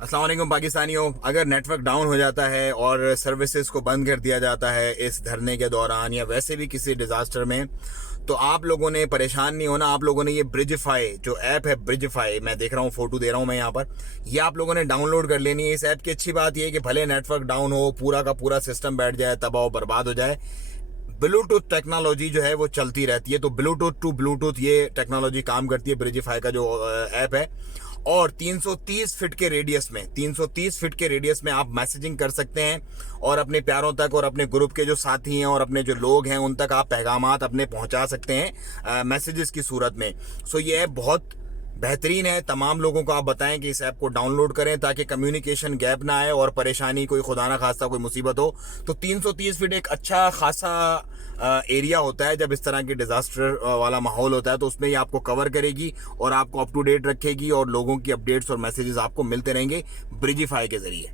अस्सलाम वालेकुम पाकिस्तानियों। अगर नेटवर्क डाउन हो जाता है और सर्विसेज को बंद कर दिया जाता है इस धरने के दौरान या वैसे भी किसी डिज़ास्टर में, तो आप लोगों ने परेशान नहीं होना। आप लोगों ने ये ब्रिजफाई जो ऐप है, ब्रिजफाई मैं देख रहा हूँ, फोटो दे रहा हूँ मैं यहाँ पर, ये आप लोगों ने डाउनलोड कर लेनी है। इस ऐप की अच्छी बात ये है कि भले नेटवर्क डाउन हो, पूरा का पूरा सिस्टम बैठ जाए, तबाह बर्बाद हो जाए, ब्लूटूथ टेक्नोलॉजी जो है वो चलती रहती है। तो ब्लूटूथ टू ब्लूटूथ ये टेक्नोलॉजी काम करती है, ब्रिजिफाई का जो ऐप है। और 330 फीट के रेडियस में 330 फीट के रेडियस में आप मैसेजिंग कर सकते हैं और अपने प्यारों तक और अपने ग्रुप के जो साथी हैं और अपने जो लोग हैं उन तक आप पैगामात अपने पहुंचा सकते हैं मैसेजेस की सूरत में। सो ये ऐप बहुत बेहतरीन है। तमाम लोगों को आप बताएं कि इस ऐप को डाउनलोड करें ताकि कम्युनिकेशन गैप ना आए और परेशानी, कोई खुदा ना खास्ता कोई मुसीबत हो। तो 330 फीट एक अच्छा खासा एरिया होता है जब इस तरह की डिजास्टर वाला माहौल होता है, तो उसमें ये आपको कवर करेगी और आपको अप टू डेट रखेगी और लोगों की अपडेट्स और मैसेजेस आपको मिलते रहेंगे ब्रिजिफाई के जरिए।